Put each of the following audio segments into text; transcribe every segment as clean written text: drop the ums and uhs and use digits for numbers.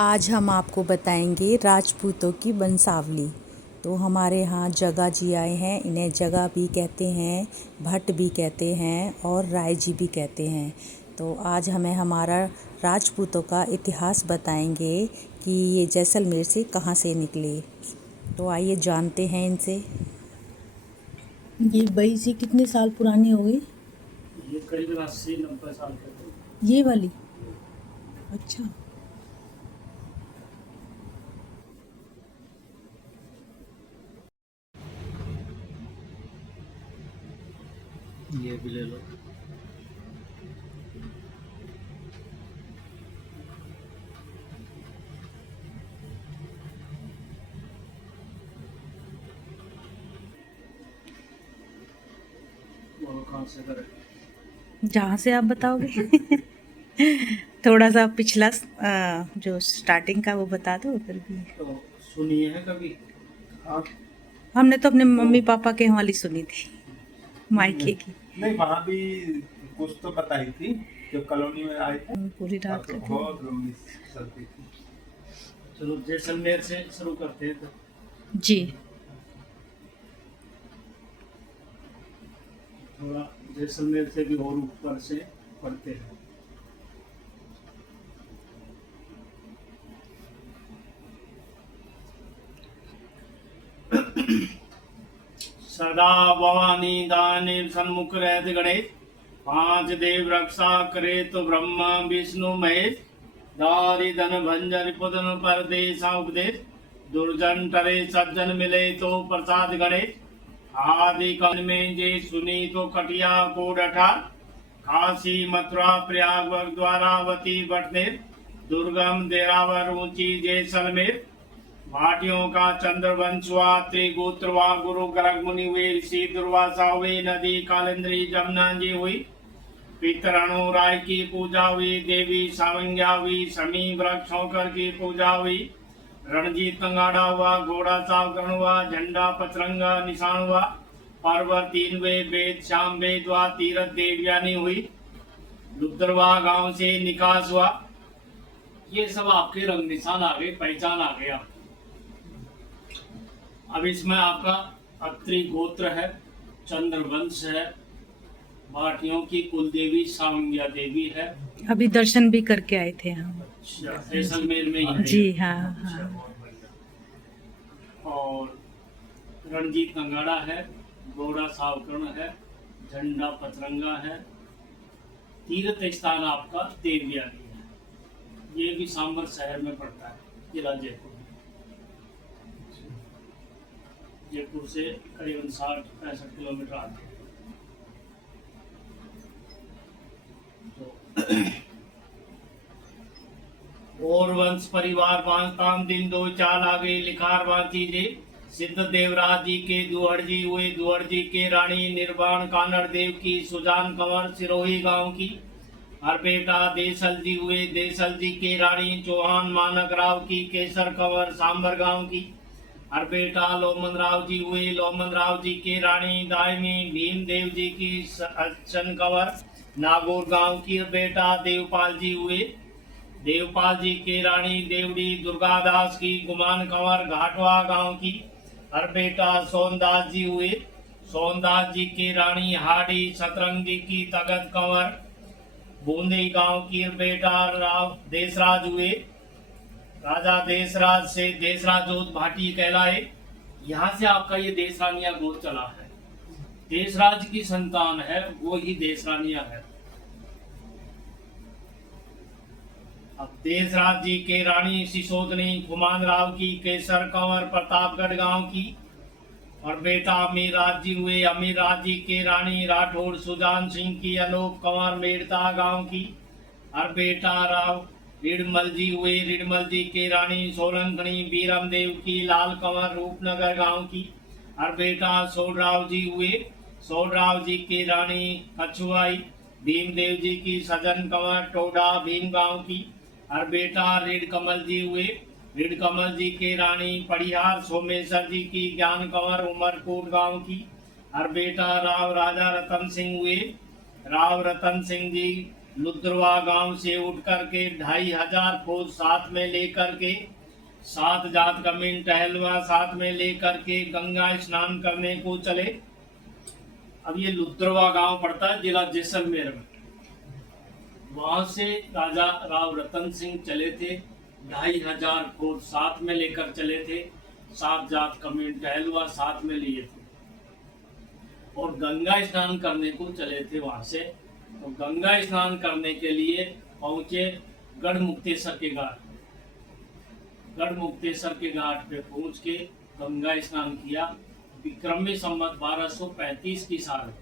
आज हम आपको बताएंगे राजपूतों की वंशावली। तो हमारे यहाँ जगा जी आए हैं, इन्हें जगा भी कहते हैं, भट्ट भी कहते हैं और राय जी भी कहते हैं। तो आज हमें हमारा राजपूतों का इतिहास बताएंगे कि ये जैसलमेर से कहाँ से निकले। तो आइए जानते हैं इनसे। ये बई सी कितने साल पुरानी हो गई? ये करीब 80-90 साल के थे। ये वाली? अच्छा। ये भी ले लो। वो कहाँ से करें? जहाँ से आप बताओगे। थोड़ा सा पिछला जो स्टार्टिंग का वो बता दो फिर भी। तो सुनिए है कभी आप? हमने तो अपने मम्मी पापा के वाली सुनी थी, मायके की। नहीं, वहाँ भी कुछ तो बताई थी जब कॉलोनी में आए थे। पूरी रात तो का बहुत लंबी चलती थी। चलो जैसलमेर से शुरू करते हैं। तो जी। थोड़ा जैसलमेर से भी और ऊपर से पढ़ते हैं। सदा भवानी दानी सन्मुख रहते गणेश, पांच देव रक्षा करे तो ब्रह्मा विष्णु महेश, दारी धन भंजन पुदन परदेश उपदेश, दुर्जन टरे सज्जन मिले तो प्रसाद गणेश, आदि कन में जे सुनी तो कटिया को डठा, काशी मथुरा प्रयाग द्वारावती बटनेर, दुर्गम देरावर ऊंची जैसलमेर, भाटियों का चंद्रवंश हुआ, त्रिगोत्र हुआ, गुरु गर्ग मुनि हुए, ऋषि दुर्वासा हुए, नदी कालिंद्री जमुना जी हुई, पितरणु राय की पूजा हुई, देवी सावंग्या हुई, शमी वृक्ष होकर की पूजा हुई, रणजीत कंगाड़ा हुआ, घोड़ा सावकरण हुआ, झंडा पतरंगा निशान हुआ, पर्वत तीन वे, वेद श्याम वेद हुआ, तीरथ देवयानी हुई, लुद्रवा गांव से निकास हुआ। ये सब आपके रंग निशान आ गए, पहचान आ गया। अब इसमें आपका अत्रि गोत्र है, चंद्रवंश है, भाटियों की कुल देवी सावंग्या देवी है। अभी दर्शन भी करके आए थे हम। अच्छा, जैसलमेर में ही है। जी हाँ, अच्छा, हाँ। बहुत बढ़िया। और रणजीत कंगाड़ा है, घोड़ा सावकर्ण है, झंडा पतरंगा है, तीर्थ स्थान आपका देवयानी है। ये भी सांबर शहर में पड़ता है, जिला जयपुर। जयपुर से करीबन 60-65 किलोमीटर आते हैं। तो और वंश परिवार बांसताम दिन दो चाल आ गई लिखार बांची जे, सिद्ध देवराज जी के दुहड़ जी हुए, दुहड़ जी के रानी निर्वाण कानड़ देव की, सुजान कंवर सिरोही गांव की, हर बेटा देसल जी हुए, देसल जी के रानी चौहान मानक राव की, केसर कंवर सांबर गांव की, हर बेटा लोमन राव जी हुए, लोमन राव जी के रानी दायमी भीम देव जी की, अच्छन कंवर नागौर गांव की, बेटा देवपाल जी हुए, देवपाल जी के रानी देवड़ी दुर्गादास की, गुमान कंवर घाटवा गांव की, हर बेटा सोनदास जी हुए, सोनदास जी की रानी हाड़ी सतरंग जी की, तगत कंवर बूंदी गांव की, बेटा राव देशराज हुए, राजा देशराज से देशराज जोत भाटी कहलाए। यहाँ से आपका ये देशरानिया गोत्र चला है। देशराज की संतान है, वो ही देशरानिया है। अब देशराज जी के रानी सिसोदनी कुमान राव की, केसर कंवर प्रतापगढ़ गांव की, और बेटा अमीर राज जी हुए, अमीर राज जी के रानी राठौड़ सुजान सिंह की, अनूप कंवर मेड़ता गांव की, और बेटा राव रिडमल जी हुए, रिडमल जी के रानी सोलंकनी बीरम देव की, लाल कंवर रूपनगर गांव की, और बेटा सोडराव जी हुए, सोडराव जी की रानी कछुआई भीमदेव जी की, सजन कंवर टोडा भीम गांव की, और बेटा रीड कमल जी हुए, रीड कमल जी के रानी पड़ियार सोमेश्वर जी की, ज्ञान कंवर उमरकोट गांव की, और बेटा राव राजा रतन सिंह हुए, राव रतन सिंह जी लुद्रवा गांव से उठ करके 2500 फौज साथ में लेकर के 7 जात कमीन टहलवा साथ में लेकर के गंगा स्नान करने को चले। अब ये लुद्रवा गांव पड़ता है जिला जैसलमेर में। वहां से राजा राव रतन सिंह चले थे, 2500 फौज साथ में लेकर चले थे, 7 जात कमीन टहलवा साथ में लिए थे और गंगा स्नान करने को चले थे। वहां से तो गंगा स्नान करने के लिए पहुंचे गढ़ मुक्तेश्वर के घाट। गढ़ मुक्तेश्वर के घाट पे पहुंच के गंगा स्नान किया। विक्रमी संवत 1235 की साल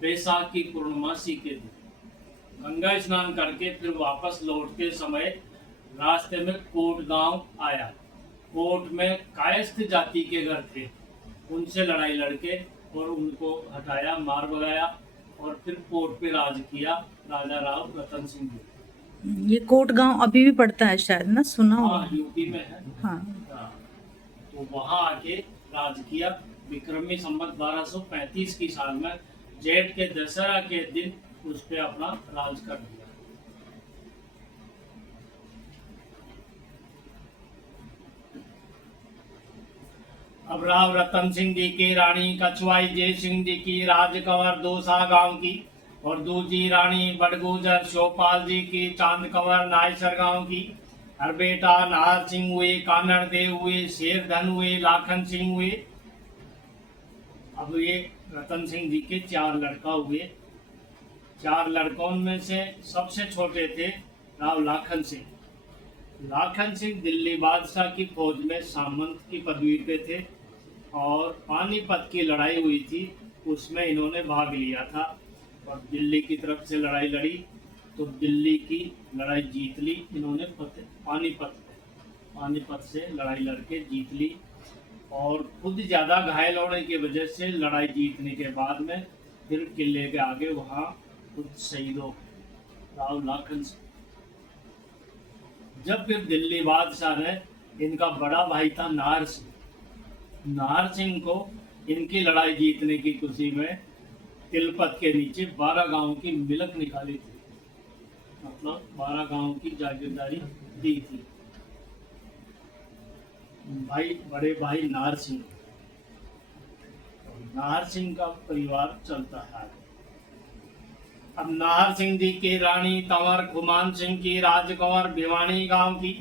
बैसाख की पूर्णमासी के दिन गंगा स्नान करके फिर वापस लौटते समय रास्ते में कोट गांव आया। कोट में कायस्थ जाति के घर थे, उनसे लड़ाई लड़के और उनको हटाया, मार भगाया और फिर कोट पे राज किया राजा राव रतन सिंह जी। ये कोट गांव अभी भी पड़ता है शायद ना, सुना हाँ, हुआ। यूपी में है। हाँ। हाँ, तो वहां आके राज किया। विक्रमी संवत 1235 की साल में जेठ के दशहरा के दिन उस पे अपना राज कर दिया। अब राव रतन सिंह जी की रानी कछुआई जय सिंह जी की राजकंवर दोसा गांव की और दूजी रानी बड़गुजर शोपाल जी की चांद कंवर नायसर गांव की। हर बेटा नाहर सिंह हुए, कानड़ देव हुए, शेरधन हुए, लाखन सिंह हुए। अब ये रतन सिंह जी के 4 लड़का हुए। 4 लड़कों में से सबसे छोटे थे राव लाखन सिंह। लाखन सिंह दिल्ली बादशाह की फौज में सामंत की पदवी पे थे और पानीपत की लड़ाई हुई थी, उसमें इन्होंने भाग लिया था और दिल्ली की तरफ से लड़ाई लड़ी तो दिल्ली की लड़ाई जीत ली इन्होंने। पानीपत से लड़ाई लड़के जीत ली और खुद ज़्यादा घायल होने की वजह से लड़ाई जीतने के बाद में फिर किले के आगे वहाँ खुद शहीद हो राव लाखन सिंह। जब फिर दिल्ली बादशाह ने, इनका बड़ा भाई था नाहर सिंह, नाहर सिंह को इनकी लड़ाई जीतने की खुशी में तिलपत के नीचे 12 गांव की मिलक निकाली थी, मतलब 12 गांव की जागीरदारी दी थी भाई बड़े भाई नाहर सिंह। नाहर सिंह का परिवार चलता है। अब नाहर सिंह जी की रानी तंवर खुमान सिंह की राजकंवर भिवानी गांव की।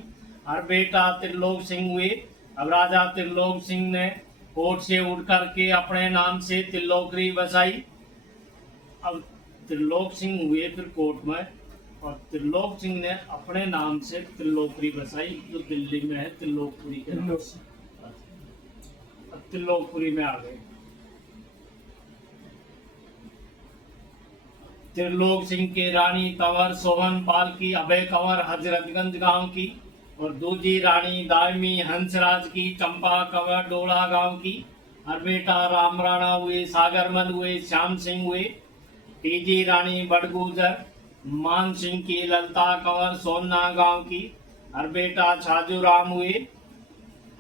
हर बेटा त्रिलोक सिंह हुए। अब राजा त्रिलोक सिंह ने कोट से उठ करके अपने नाम से त्रिलोकरी बसाई। अब त्रिलोक सिंह हुए फिर कोट में और त्रिलोक सिंह ने अपने नाम से त्रिलोकरी बसाई जो दिल्ली में है त्रिलोकपुरी के नाम से। अब त्रिलोकपुरी में आ गए। त्रिलोक सिंह की रानी तंवर सोहन पाल की अभय कंवर हजरतगंज गांव की और दूजी रानी दायमी हंसराज की चंपा कंवर डोला गांव की। हर बेटा राम राणा हुए, सागरमल हुए, श्याम सिंह हुए। तीजी रानी बड़गुजर मान सिंह की ललता कंवर सोन्ना गांव की। हर बेटा छाजू राम हुए।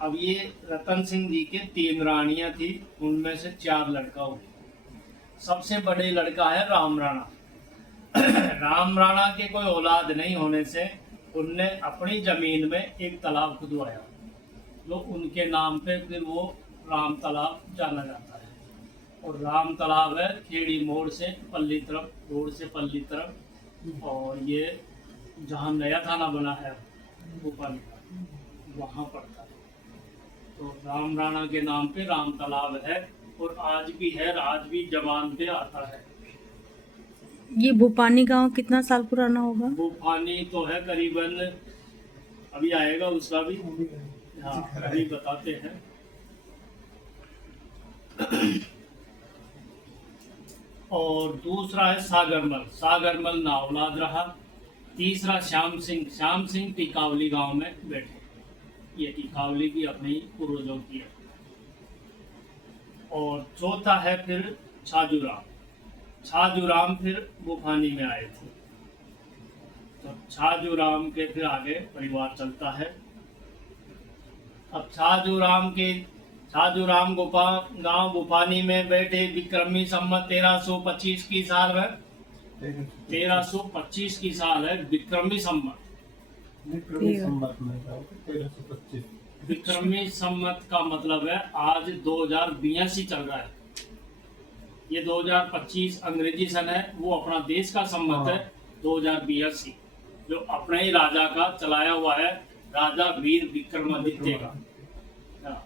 अब ये रतन सिंह जी के 3 रानियां थी, उनमें से 4 लड़का हुए। सबसे बड़े लड़का है राम राणा। राम राणा के कोई औलाद नहीं होने से उनने अपनी जमीन में एक तालाब खुदवाया जो उनके नाम पे फिर वो राम तालाब जाना जाता है। और राम तालाब है खेड़ी मोड़ से पल्ली तरफ, रोड से पल्ली तरफ, और ये जहाँ नया थाना बना है भोपाल का वहाँ पड़ता है। तो राम राणा के नाम पे राम तालाब है और आज भी है, आज भी जबान पे आता है। ये भूपानी गांव कितना साल पुराना होगा? भूपानी तो है करीबन, अभी आएगा उसका भी, हाँ अभी बताते हैं। और दूसरा है सागरमल। सागरमल ना औलाद रहा। तीसरा श्याम सिंह। श्याम सिंह टिकावली गांव में बैठे। ये टिकावली भी अपनी पूर्वजों की है। और चौथा है फिर छाजूराम। छाजूराम फिर बुफानी में आए थे। तो छाजूराम के फिर आगे परिवार चलता है। अब छाजूराम गोपा गांव बुफानी में बैठे विक्रमी संवत 1325 की साल में 1325 की साल है विक्रमी संवत। विक्रमी संवत में था 1325। विक्रमी संवत का मतलब है आज 2082 चल रहा है। ये 2025 अंग्रेजी सन है, वो अपना देश का संवत है 2082, जो अपने ही राजा का चलाया हुआ है, राजा वीर विक्रमादित्य का। हाँ,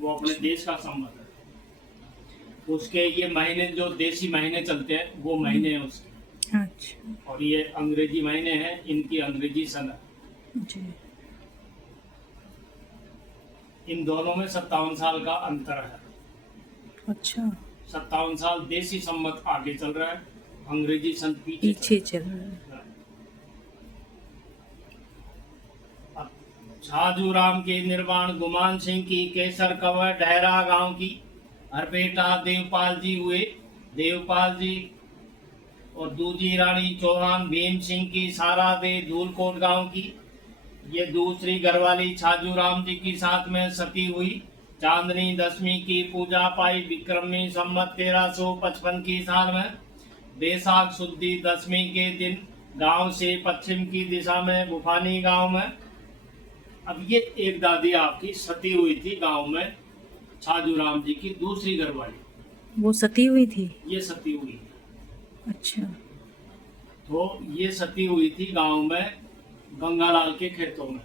वो अपने देश का संवत है। उसके ये महीने जो देसी महीने चलते हैं वो महीने हैं उसके, अच्छा और ये अंग्रेजी महीने हैं, इनकी अंग्रेजी सन है। जी। इन दोनों में 57 साल का अंतर है। अच्छा 57 साल देसी संवत आगे चल रहा है, अंग्रेजी सन पीछे पीछे चल रहा है। अब छाजूराम के निर्वाण गुमान सिंह की केसर कंवर डहरा गांव की हरबेटा देवपाल जी हुए। देवपाल जी और दूजी रानी चौहान भीम सिंह की सारा दे धूलकोट गांव की। ये दूसरी घरवाली छाजूराम जी की साथ में सती हुई। चांदनी दशमी की पूजा पाई विक्रमी संवत 1355 की साल में। बैसाख शुद्धि दशमी के दिन गांव से पश्चिम की दिशा में बुफानी गांव में। अब ये एक दादी आपकी सती हुई थी गांव में, छाजूराम जी की दूसरी घरवाली, वो सती हुई थी। ये सती हुई। अच्छा तो ये सती हुई थी गांव में गंगालाल के खेतों में।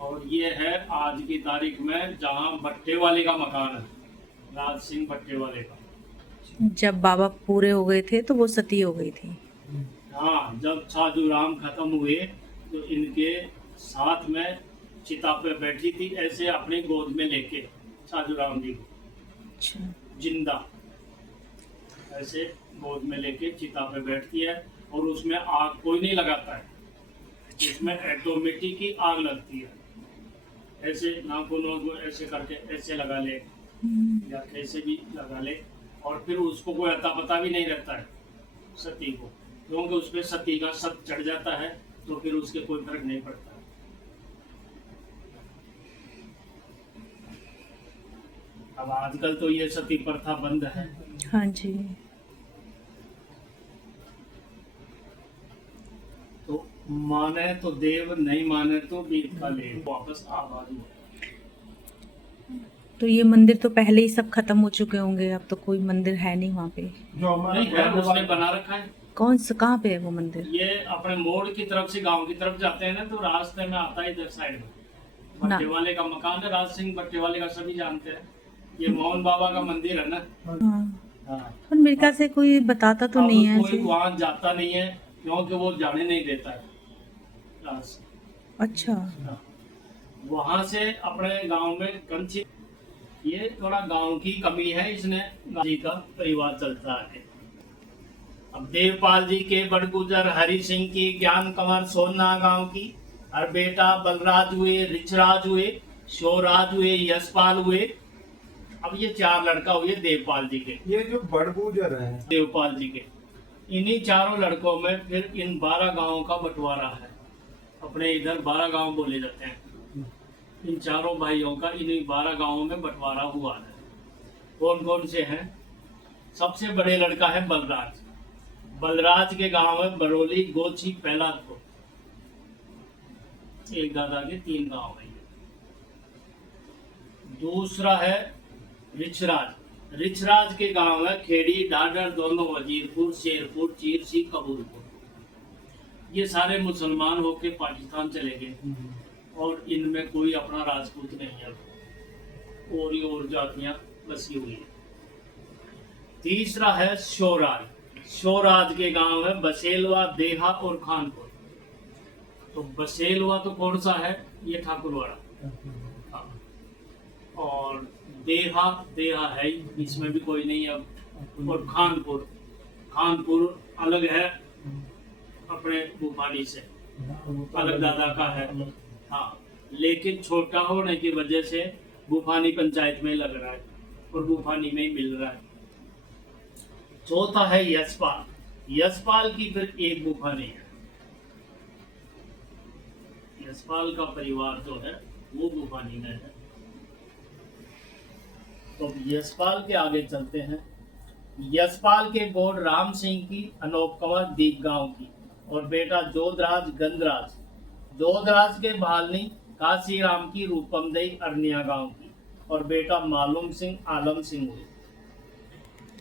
और ये है आज की तारीख में जहां भट्टे वाले का मकान है, राज सिंह भट्टे वाले का। जब बाबा पूरे हो गए थे तो वो सती हो गई थी। हाँ, जब छाजूराम खत्म हुए तो इनके साथ में चिता पे बैठी थी, ऐसे अपनी गोद में लेके छाजूराम जी को अच्छा जिंदा ऐसे गोद में लेके चिता पे बैठती है, और उसमें आग कोई नहीं लगाता है, उसमें ऑटोमेटिक ही आग लगती है। ऐसे नाखूनों को ऐसे करके ऐसे लगा ले या कैसे भी लगा ले, और फिर उसको कोई अता पता भी नहीं रहता है सती को, क्योंकि उस पर सती का सत चढ़ जाता है, तो फिर उसके कोई फर्क नहीं पड़ता है। अब आजकल तो ये सती प्रथा बंद है। हाँ जी। तो माने तो देव, नहीं माने तो बीत का ले, वापस आबादी। तो ये मंदिर तो पहले ही सब खत्म हो चुके होंगे, अब तो कोई मंदिर है नहीं वहाँ पे। जो हमारा नहीं है, उसने बना रखा है। कौन सा, कहाँ पे है वो मंदिर? ये अपने मोड़ की तरफ से गांव की तरफ जाते हैं ना, तो रास्ते में आता है इधर साइड में ना। भट्टे वाले का मकान है, राज सिंह भट्टे वाले का सभी जानते हैं। ये मोहन बाबा का मंदिर है ना। हाँ हाँ। पर मेरे ख्याल से कोई बताता तो अब नहीं है कोई ऐसे। वहाँ जाता नहीं है, क्योंकि वो जाने नहीं देता है राज सिंह। अच्छा वहां से अपने गांव में कंची, ये थोड़ा गांव की कमी है, इसने जी का परिवार चलता है। अब देवपाल जी के बड़गुजर हरि सिंह की ज्ञान कंवर सोना गांव की, और बेटा बलराज हुए, रिचराज हुए, शोराज हुए, यशपाल हुए। अब ये 4 लड़का हुए देवपाल जी के, ये जो बड़गुजर है देवपाल जी के। इन्हीं चारों लड़कों में फिर इन 12 गांवों का बंटवारा है। अपने इधर 12 गांव बोले जाते हैं। इन चारों भाइयों का इन्हीं 12 गांवों में बंटवारा हुआ है। कौन कौन से हैं? सबसे बड़े लड़का है बलराज। बलराज के गांव है बरौली, गोची, पहलादपुर। एक दादा के 3 गांव है। दूसरा है रिछराज। रिछराज के गांव है खेड़ी, डाडर, दोनों, वजीरपुर, शेरपुर, चीरसी, कबूलपुर। ये सारे मुसलमान होके पाकिस्तान चले गए, और इनमें कोई अपना राजपूत नहीं है, और ये और जातियां बसी हुई है। तीसरा है शोराज। शोराज के गांव है बसेलवा, देहा और खानपुर। तो बसेलवा तो कौन सा है? ये ठाकुरवाड़ा। हाँ। और देहा, देहा है ही, इसमें भी कोई नहीं अब। और खानपुर, खानपुर अलग है अपने बुफानी से, अलग दादा का है। हाँ, लेकिन छोटा होने की वजह से बुफानी पंचायत में लग रहा है, और बुफानी में ही मिल रहा है। चौथा है यशपाल। यशपाल की फिर एक बुफानी है। यशपाल का परिवार जो है वो बुफानी में है। तो यशपाल के आगे चलते हैं। यशपाल के गोड राम सिंह की अनोप कंवर दीप गांव की और बेटा जोधराज गंधराज। जोधराज के भालनी काशीराम की रूपमदई अरनिया गांव की और बेटा मालूम सिंह आलम सिंह हुए।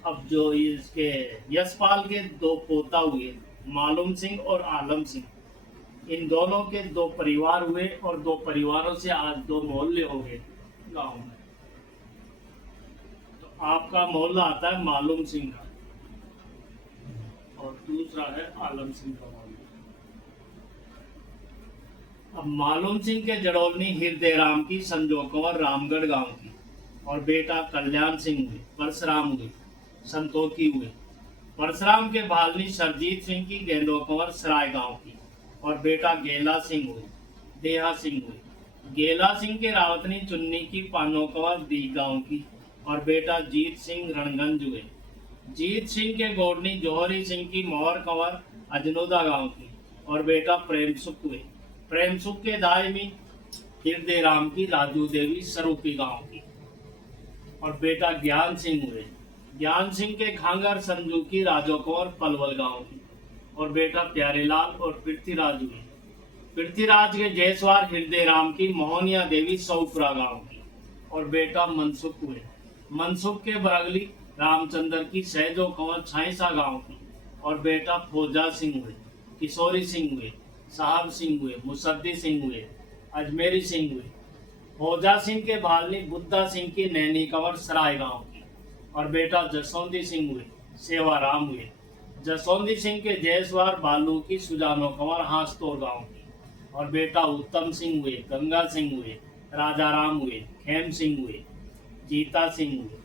अब जो इसके यशपाल के दो पोता हुए मालूम सिंह और आलम सिंह, इन दोनों के दो परिवार हुए और दो परिवारों से आज दो मोहल्ले हो गए गांव में। तो आपका मोहल्ला आता है मालूम सिंह का और दूसरा है आलम सिंह का मोहल्ला। अब मालूम सिंह के जड़ोलनी हृदय राम की संजो कंवर रामगढ़ गांव की और बेटा कल्याण सिंह हुए। परशुराम हुए संतोखी हुए। परशुराम के भालनी सरजीत सिंह की गेंदो कंवर सराय गांव की और बेटा गेला सिंह हुए। देहा सिंह हुए। गेला सिंह के रावतनी चुन्नी की पानो कंवर दी गांव की और बेटा जीत सिंह रणगंज हुए। जीत सिंह के गोडनी जौहरी सिंह की मोहर कंवर अजनोदा गांव की और बेटा प्रेम सुख हुए। प्रेम सुख के दायमी हृदय राम की राजू देवी सरूपी गांव की और बेटा ज्ञान सिंह हुए। ज्ञान सिंह के खांगर संजू की राजो कंवर पलवल गांव की और बेटा प्यारेलाल और पृथ्वीराज हुए। पृथ्वीराज के जयसवार हृदय राम की मोहनिया देवी सौपुरा गांव की और बेटा मनसुख हुए। मनसुख के बरगली रामचंद्र की सहजो कंवर छाईसा गांव की और बेटा फौजा सिंह हुए। किशोरी सिंह हुए। साहब सिंह हुए। मुसद्दी सिंह हुए। अजमेरी सिंह हुए। फौजा सिंह के भालनी बुद्धा सिंह की नैनी कंवर सराय गांव की और बेटा जसौंदी सिंह हुए। सेवाराम हुए। जसौंदी सिंह के जयसवार बालू की सुजानो कंवर हांसतोर गांव की और बेटा उत्तम सिंह हुए। गंगा सिंह हुए। राजा राम हुए। खेम सिंह हुए। जीता सिंह हुए।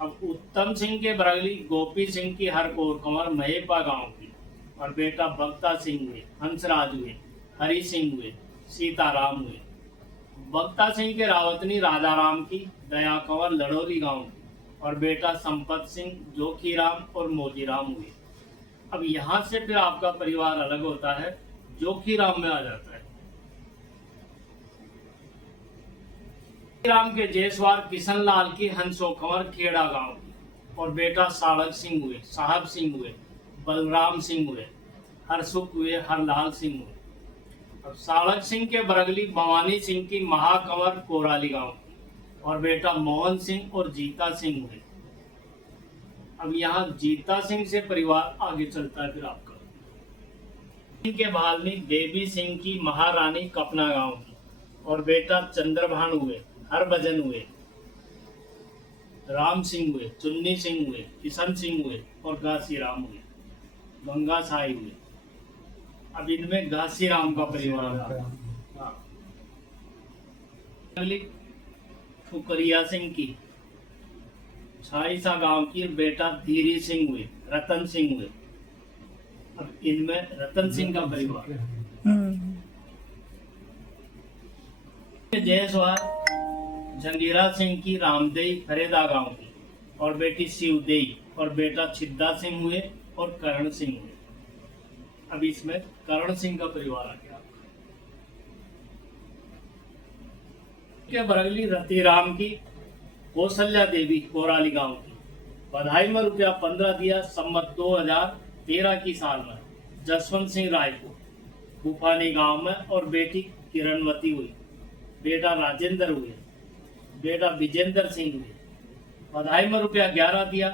अब उत्तम सिंह के बरगली गोपी सिंह की हरकोर कंवर महेपा गांव की और बेटा बक्ता सिंह हुए। हंसराज हुए। हरि सिंह हुए। सीताराम हुए। बक्ता सिंह के रावतनी राजा राम की दया कंवर लड़ोरी गांव की और बेटा संपत सिंह जोखीराम और मोतीराम हुए। अब यहाँ से फिर आपका परिवार अलग होता है, जोखीराम में आ जाता है। राम के जयसवार किशनलाल की हंसो कंवर खेड़ा गांव की और बेटा साड़क सिंह हुए। साहब सिंह हुए। बलराम सिंह हुए। हरसुख हुए। हरलाल सिंह हुए। अब साड़क सिंह के बरगली भवानी सिंह की महाकंवर कोराली गांव की और बेटा मोहन सिंह और जीता सिंह हुए। अब यहाँ जीता सिंह से परिवार आगे चलता है फिर आपका। के भालनी देवी सिंह की महारानी कपना गांव की और बेटा चंद्रभान हुए। हरभजन हुए। राम सिंह हुए। चुन्नी सिंह हुए। किशन सिंह हुए और घासीराम हुए। गंगा साई हुए। अब इनमें घासीराम का परिवार था। फुकरिया सिंह की छाईसा गांव की बेटा धीरी सिंह हुए। रतन सिंह हुए। अब इनमें रतन सिंह का परिवार। जयसवार जंगीरा सिंह की रामदेई फरेदा गांव की और बेटी शिवदेई और बेटा छिद्दा सिंह हुए और करण सिंह हुए। अब इसमें करण सिंह का परिवार आ गया। के बरगली रतिराम की कौशल्या देवी कोराली गांव की बधाई में रुपया 15 दिया। सम्मत 2013 की साल में जसवंत सिंह राय को बुफानी गांव में और बेटी किरणवती हुई। बेटा राजेंद्र हुए। बेटा विजेंद्र सिंह हुए। बधाई में रुपया 11 दिया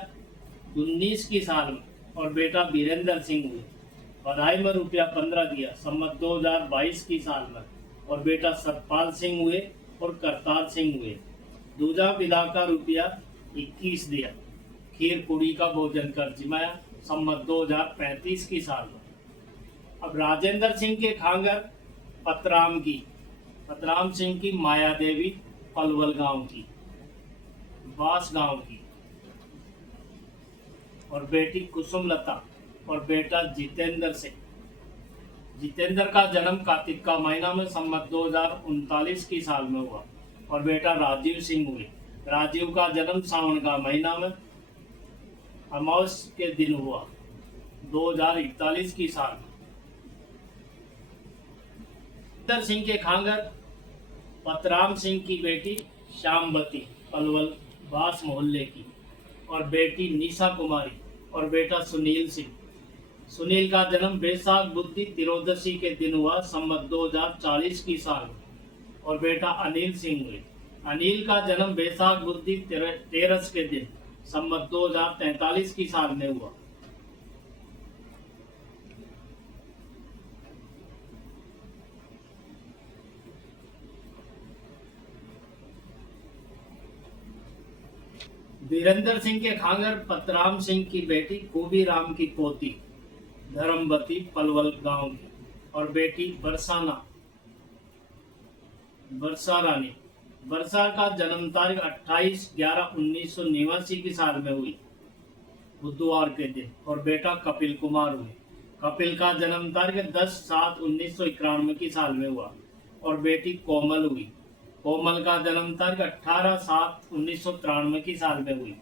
19 की साल में और बेटा वीरेंद्र सिंह हुए। बधाई में रुपया 15 दिया सम्मत 2022 की साल में और बेटा सतपाल सिंह हुए और करतार सिंह हुए। दूजा विदा का रुपया 21 दिया। खीर पूड़ी का भोजन कर जिमाया सम्मत 2035 की साल में। अब राजेंद्र सिंह के खांगर पतराम सिंह की माया देवी पलवल गांव की बास गांव की और बेटी कुसुमलता और बेटा जितेंद्र सिंह। जितेंद्र का जन्म कार्तिक का महीना में सम्मत 2039 की साल में हुआ और बेटा राजीव सिंह हुए। राजीव का जन्म सावन का महीना में अमावस के दिन हुआ 2041 की साल में। जितेंद्र सिंह के खांगर पतराम सिंह की बेटी श्यामवती पलवल बास मोहल्ले की और बेटी निशा कुमारी और बेटा सुनील सिंह। सुनील का जन्म बैसाख बुद्धि त्रोदशी के दिन हुआ, संवत 2040 की साल। और बेटा अनिल सिंह हुए। अनिल का जन्म बैसाख बुद्धि 13 के दिन संवत 2043 की साल में हुआ। वीरेंद्र सिंह के खांगर पतराम सिंह की बेटी खूबी राम की पोती धर्मवती पलवल गांव की और बेटी बरसा रानी। बरसा का जन्म तारीख 28/11/1989 की साल में हुई, बुधवार के दिन। और बेटा कपिल कुमार हुए। कपिल का जन्म तारीख 10/7/1991 की साल में हुआ और बेटी कोमल हुई। कोमल का जन्म तारीख 18/7/1993 की साल में हुई।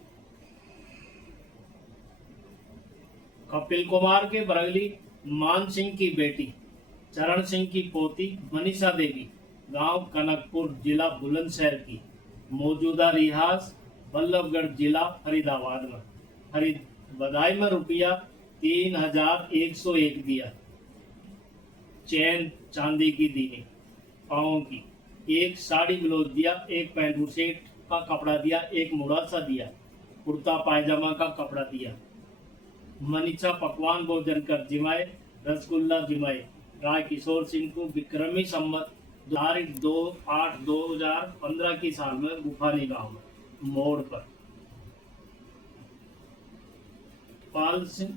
कपिल कुमार के बरगली मान सिंह की बेटी चरण सिंह की पोती मनीषा देवी, गांव कनकपुर, जिला बुलंदशहर की, मौजूदा रिहास बल्लभगढ़, जिला फरीदाबाद में। बधाई में रुपया 3101 दिया। चैन चांदी की दीनी पाँव की, एक साड़ी ब्लाउज दिया, एक पैंट बुशेट का कपड़ा दिया, एक मुरासा दिया, कुर्ता पायजामा का कपड़ा दिया। मनीषा पकवान भोजन कर जिमाए, रसगुल्ला जिमाए। राय किशोर सिंह को विक्रमी संवत 2/8/2015 की साल में गुफानी गांव में मोड़ पर। पाल सिंह